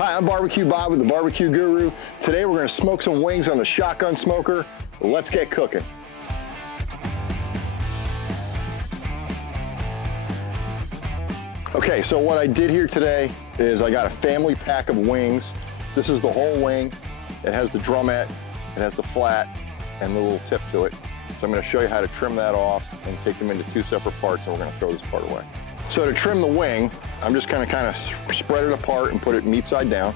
Hi, I'm BBQ Bob with the BBQ Guru. Today we're going to smoke some wings on the shotgun smoker. Let's get cooking. Okay, so what I did here today is I got a family pack of wings. This is the whole wing. It has the drumette, it has the flat, and the little tip to it. So I'm going to show you how to trim that off and take them into two separate parts, and we're going to throw this part away. So to trim the wing, I'm just going to kind of spread it apart and put it meat side down.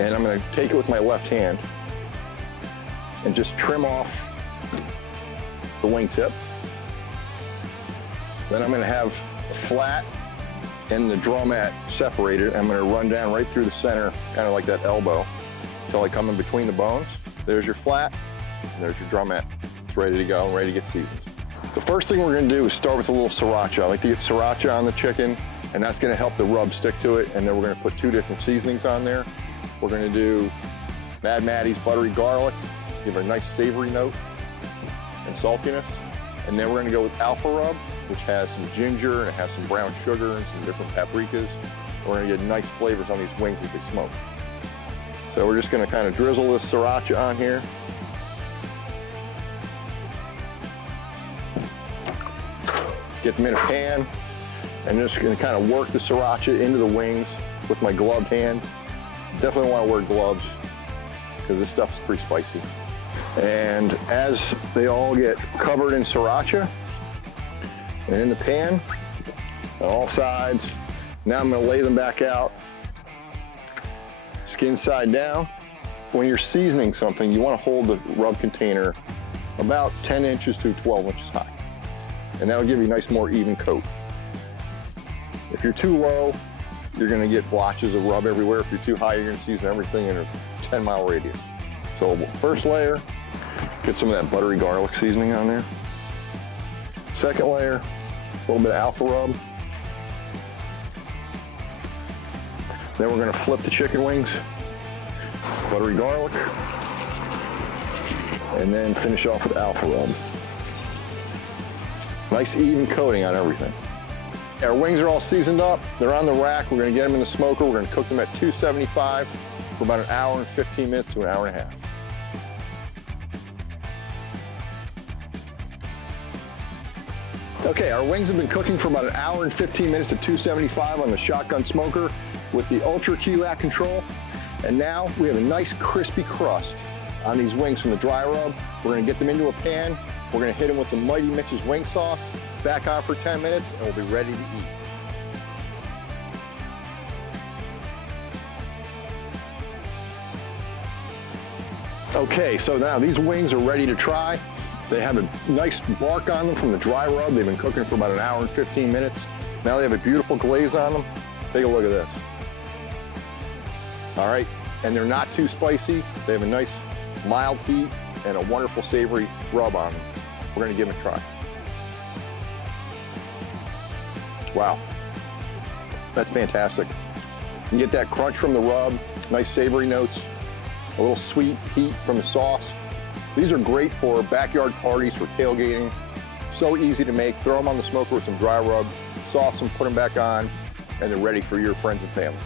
And I'm going to take it with my left hand and just trim off the wing tip. Then I'm going to have the flat and the drumette separated. I'm going to run down right through the center, kind of like that elbow, until I come in between the bones. There's your flat, and there's your drumette. It's ready to go, ready to get seasoned. The first thing we're going to do is start with a little sriracha. I like to get sriracha on the chicken, and that's going to help the rub stick to it. And then we're going to put two different seasonings on there. We're going to do Mad Maddie's buttery garlic, give it a nice savory note and saltiness. And then we're going to go with Alpha Rub, which has some ginger and it has some brown sugar and some different paprikas. We're going to get nice flavors on these wings as they smoke. So we're just going to kind of drizzle this sriracha on here. Get them in a pan, and just going to kind of work the sriracha into the wings with my gloved hand. Definitely want to wear gloves because this stuff is pretty spicy. And as they all get covered in sriracha and in the pan on all sides, now I'm going to lay them back out, skin side down. When you're seasoning something, you want to hold the rub container about 10 inches to 12 inches high. And that'll give you a nice, more even coat. If you're too low, you're gonna get blotches of rub everywhere. If you're too high, you're gonna season everything in a 10-mile radius. So first layer, get some of that buttery garlic seasoning on there. Second layer, a little bit of Alpha Rub. Then we're gonna flip the chicken wings, buttery garlic, and then finish off with Alpha Rub. Nice even coating on everything. Our wings are all seasoned up. They're on the rack. We're going to get them in the smoker. We're going to cook them at 275 for about an hour and 15 minutes to an hour and a half. Okay, our wings have been cooking for about an hour and 15 minutes at 275 on the shotgun smoker with the Ultra QAC control. And now we have a nice crispy crust on these wings from the dry rub. We're going to get them into a pan. We're going to hit them with some Mighty Mitch's wing sauce, back on for 10 minutes, and we'll be ready to eat. Okay, so now these wings are ready to try. They have a nice bark on them from the dry rub. They've been cooking for about an hour and 15 minutes. Now they have a beautiful glaze on them. Take a look at this. All right, and they're not too spicy. They have a nice mild heat and a wonderful savory rub on them. We're going to give them a try. Wow, that's fantastic. You get that crunch from the rub, nice savory notes, a little sweet heat from the sauce. These are great for backyard parties, for tailgating. So easy to make. Throw them on the smoker with some dry rub, sauce them, put them back on, and they're ready for your friends and family.